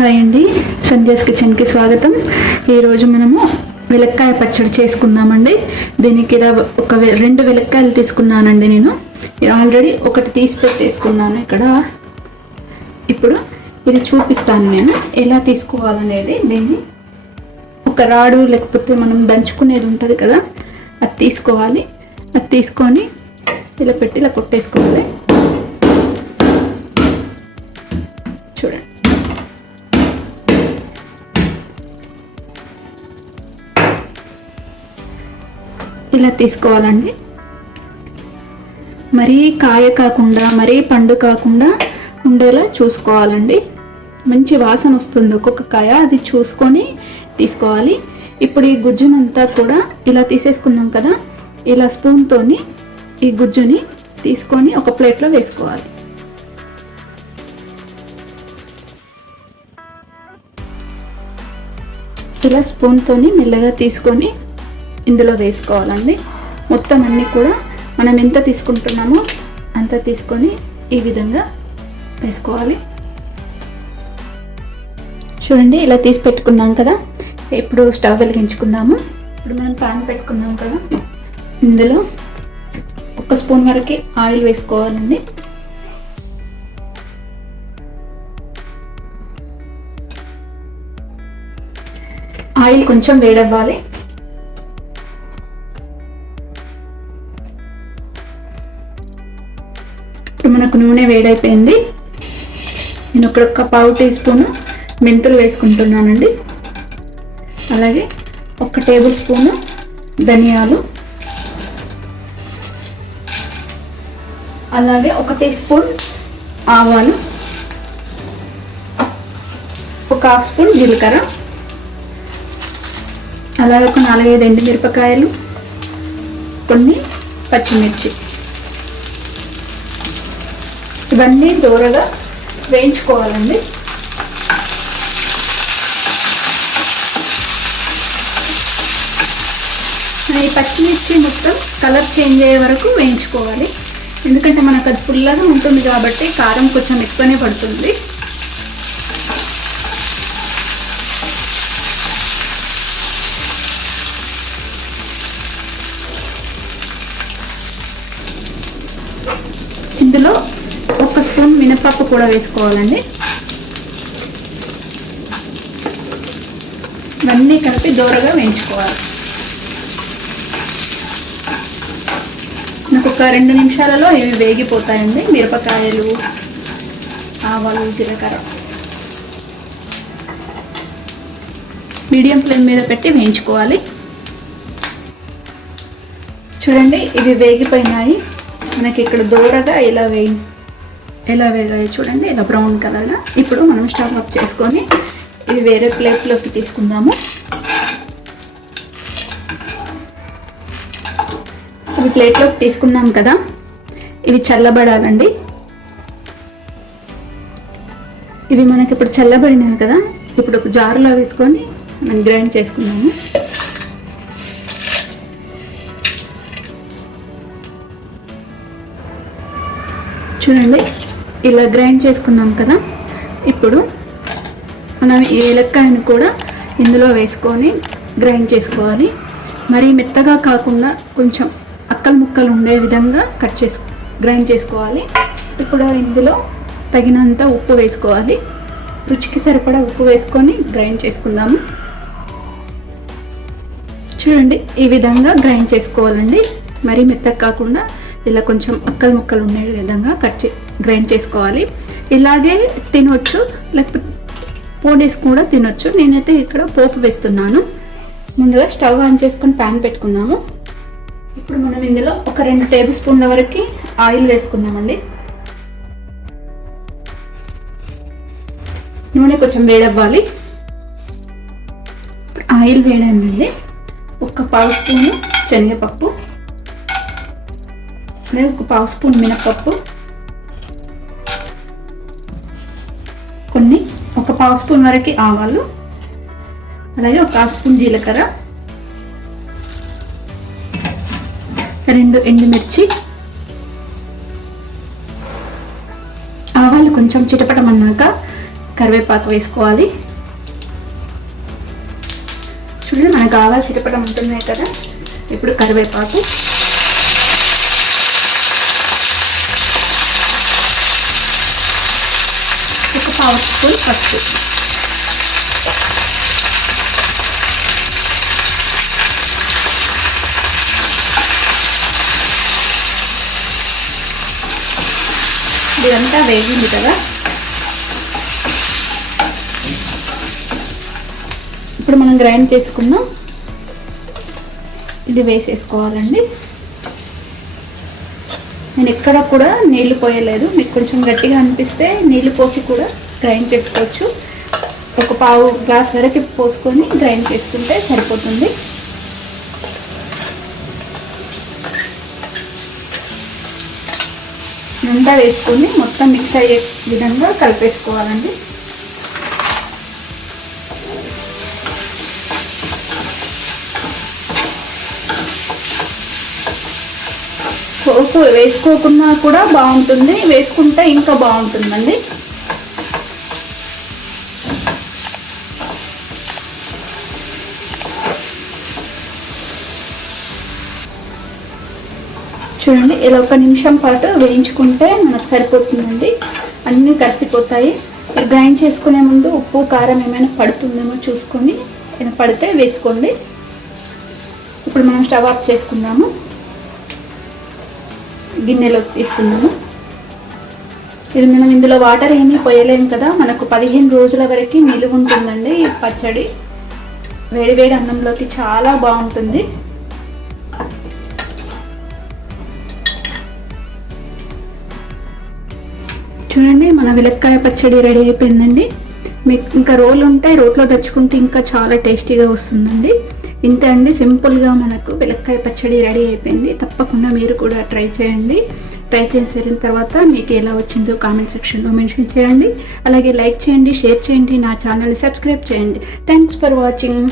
Hi అండి, సంధ్యాస్ కిచెన్కి స్వాగతం. ఈరోజు మనము వెలక్కాయ పచ్చడి చేసుకుందామండి. దీనికి ఒక 2 వెలక్కాయలు తీసుకున్నానండి. నేను ఆల్రెడీ ఒకటి తీసి పెట్టేసుకున్నాను ఇక్కడ. ఇప్పుడు ఇది చూపిస్తాను నేను ఎలా తీసుకోవాలనేది. దీన్ని ఒక రాడు లేకపోతే మనం దంచుకునేది ఉంటుంది కదా, అది తీసుకోవాలి. అది తీసుకొని ఇలా పెట్టి ఇలా కొట్టేసుకోవాలి. చూడండి, ఇలా తీసుకోవాలండి. మరీ కాయ కాకుండా మరీ పండు కాకుండా ఉండేలా చూసుకోవాలండి. మంచి వాసన వస్తుంది ఒక్కొక్క కాయ, అది చూసుకొని తీసుకోవాలి. ఇప్పుడు ఈ గుజ్జునంతా కూడా ఇలా తీసేసుకున్నాం కదా, ఇలా స్పూన్తోని ఈ గుజ్జుని తీసుకొని ఒక ప్లేట్లో వేసుకోవాలి. ఇలా స్పూన్తోని మెల్లగా తీసుకొని ఇందులో వేసుకోవాలండి. మొత్తం అన్నీ కూడా మనం ఎంత తీసుకుంటున్నామో అంత తీసుకొని ఈ విధంగా వేసుకోవాలి. చూడండి, ఇలా తీసి పెట్టుకున్నాం కదా. ఇప్పుడు స్టవ్ వెలిగించుకుందాము. ఇప్పుడు మనం పాన్ పెట్టుకున్నాం కదా, ఇందులో 1 స్పూన్ వరకు ఆయిల్ వేసుకోవాలండి. ఆయిల్ కొంచెం వేడవ్వాలి. ఇప్పుడు మనకు నూనె వేడైపోయింది. నేను ఒక 1/4 టీ స్పూన్ మెంతులు వేసుకుంటున్నానండి. అలాగే 1 టేబుల్ స్పూన్ ధనియాలు, అలాగే 1 టీ స్పూన్ ఆవాలు, 1/2 స్పూన్ జీలకర్ర, అలాగే ఒక 4-5 ఎండుమిరపకాయలు, కొన్ని పచ్చిమిర్చి. ఇవన్నీ దూరగా వేయించుకోవాలండి. ఈ పచ్చిమిర్చి మొత్తం కలర్ చేంజ్ అయ్యే వరకు వేయించుకోవాలి. ఎందుకంటే మనకు అది పుల్లగా ఉంటుంది కాబట్టి కారం కొంచెం ఎక్కువనే పడుతుంది. ఇందులో 1 స్పూన్ మినపప్పు కూడా వేసుకోవాలండి. ఇవన్నీ కలిపి దూరగా వేయించుకోవాలి. నాకు ఒక 2 నిమిషాలలో ఇవి వేగిపోతాయండి. మిరపకాయలు, ఆవాలు, జీలకర్ర మీడియం ఫ్లేమ్ మీద పెట్టి వేయించుకోవాలి. చూడండి, ఇవి వేగిపోయినాయి. మనకి ఇక్కడ దూరగా ఎలా వేగాయి చూడండి, ఇలా బ్రౌన్ కలర్గా. ఇప్పుడు మనం స్టవ్ ఆఫ్ చేసుకొని ఇవి వేరే ప్లేట్లోకి తీసుకుందాము. ఇవి ప్లేట్లోకి తీసుకున్నాం కదా, ఇవి చల్లబడాలండి. ఇవి మనకి ఇప్పుడు చల్లబడినవి కదా, ఇప్పుడు ఒక జారులో వేసుకొని మనం గ్రైండ్ చేసుకున్నాము. చూడండి, ఇలా గ్రైండ్ చేసుకున్నాం కదా. ఇప్పుడు మనం ఈ ఏలక్కాయని కూడా ఇందులో వేసుకొని గ్రైండ్ చేసుకోవాలి. మరీ మెత్తగా కాకుండా కొంచెం అక్కలు ముక్కలు ఉండే విధంగా గ్రైండ్ చేసుకోవాలి. ఇప్పుడు ఇందులో తగినంత ఉప్పు వేసుకోవాలి. రుచికి సరిపడా ఉప్పు వేసుకొని గ్రైండ్ చేసుకుందాము. చూడండి, ఈ విధంగా గ్రైండ్ చేసుకోవాలండి. మరీ మెత్తగా కాకుండా ఇలా కొంచెం అక్కలు ముక్కలు ఉండే విధంగా గ్రైండ్ చేసుకోవాలి. ఇలాగే తినొచ్చు, లేకపోతే పోనేసి కూడా తినొచ్చు. నేనైతే ఇక్కడ పోపు వేస్తున్నాను. ముందుగా స్టవ్ ఆన్ చేసుకొని ప్యాన్ పెట్టుకుందాము. ఇప్పుడు మనం ఇందులో ఒక 2 టేబుల్ స్పూన్ల వరకు ఆయిల్ వేసుకుందామండి. నూనె కొంచెం వేడవ్వాలి. ఆయిల్ వేడైందండి. 1/4 స్పూను శనగపప్పు, అలాగే 1/4 స్పూన్ మినపప్పు, కొన్ని 1/4 స్పూన్ వరకు ఆవాలు, అలాగే 1/2 స్పూన్ జీలకర్ర, 2 ఎండుమిర్చి, ఆవాలు కొంచెం చిటపటమన్నాక కరివేపాకు వేసుకోవాలి. చూడండి మనకు ఆవాలు చిటపటం ఉంటున్నాయి కదా. ఇప్పుడు కరివేపాకు, ఒక పావు స్పూన్ పసుపు, ఇదంతా వేగింది కదా. ఇప్పుడు మనం గ్రైండ్ చేసుకున్న ఇది వేసేసుకోవాలండి. నేను ఎక్కడ కూడా నీళ్లు పోయలేదు. మీకు కొంచెం గట్టిగా అనిపిస్తే నీళ్లు పోసి కూడా గ్రైండ్ చేసుకోవచ్చు. ఒక పావు గ్లాస్ వరకు పోసుకొని గ్రైండ్ చేసుకుంటే సరిపోతుంది. అంతా వేసుకొని మొత్తం మిక్స్ అయ్యే విధంగా కలిపేసుకోవాలండి. పోపు వేసుకోకున్నా కూడా బాగుంటుంది, వేసుకుంటే ఇంకా బాగుంటుందండి. చూడండి ఇలా 1 నిమిషం పాటు వేయించుకుంటే మనకు సరిపోతుందండి. అన్నీ కలిసిపోతాయి. గ్రైండ్ చేసుకునే ముందు ఉప్పు కారం ఏమైనా పడుతుందేమో చూసుకొని ఏమైనా పడితే వేసుకోండి. ఇప్పుడు మనం స్టవ్ ఆఫ్ చేసుకుందాము. గిన్నెలోకి తీసుకుందాము. ఇది మనం ఇందులో వాటర్ ఏమీ పోయలేము కదా. మనకు 15 రోజుల వరకు నిలువ ఉంటుందండి ఈ పచ్చడి. వేడివేడి అన్నంలోకి చాలా బాగుంటుంది. చూడండి మన వెలక్కాయ పచ్చడి రెడీ అయిపోయిందండి. మీకు ఇంకా రోలు ఉంటే రోట్లో తెచ్చుకుంటే ఇంకా చాలా టేస్టీగా వస్తుందండి. ఇంతే అండి, సింపుల్గా మనకు వెలక్కాయ పచ్చడి రెడీ అయిపోయింది. తప్పకుండా మీరు కూడా ట్రై చేయండి. ట్రై చేసిన తర్వాత మీకు ఎలా వచ్చిందో కామెంట్ సెక్షన్లో మెన్షన్ చేయండి. అలాగే లైక్ చేయండి, షేర్ చేయండి, నా ఛానల్ని సబ్స్క్రైబ్ చేయండి. Thanks for watching.